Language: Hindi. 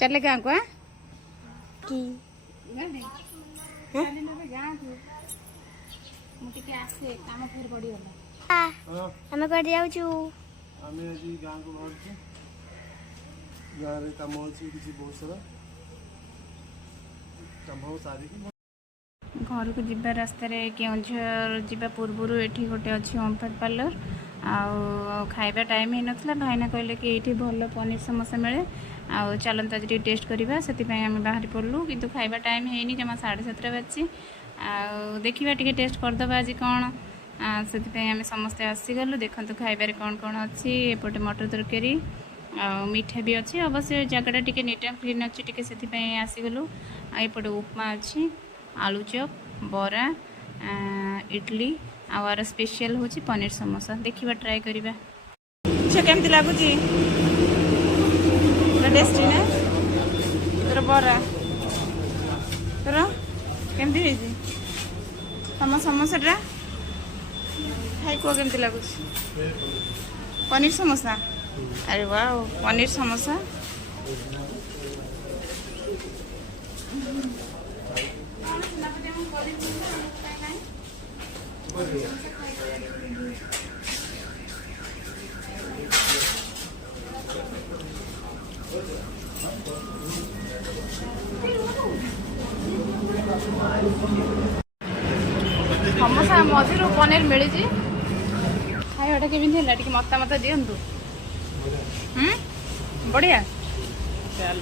चले गाँ को कि ଆମେ କୁଆଡେ ଯାଉଛୁ? ଆମେ ଆଜି ଗାଁକୁ ବାହାରୁଛୁ। ଗାଁରେ କାମ ଅଛି କିଛି ବହୁତ ସାରା କାମ ସାରିକି ଘरକୁ ଯିବା रास्तार केउझर जावा पूर्वर ये गोटे अच्छी ओमफेड पार्लर आउ खाइबा टाइम ही नथला भाईना कहले कि ये भल पनीर समोसा मिले आउ चलत आज टेस्ट करवा से आम बाहरी पड़लु किंतु खाइबा टाइम है जमा 7:30 बाजी देखा टे टेस्ट करदे आज कौन से आम समस्ते आसीगलु देखु खाइबार कौन कौन अच्छी एपटे मटर तरकारी मीठा भी अच्छी अवश्य जगटा टी नीट एंड क्लीन अच्छी टी से आसीगलु एपटे उपमा अच्छी आलू चप बरा इडली आर स्पेशल हूँ पनीर समोसा देखा ट्राए करवा केमती लगुच टेस्टी ना तोर बरा तोर केमती तुम समोसाटा खाई कह केमती लगुच पनीर समोसा अरे वाह पनीर समोसा समोसा मझिर पनीर मिली खाइबाटा केमी है मतामत दिंतु बढ़िया चल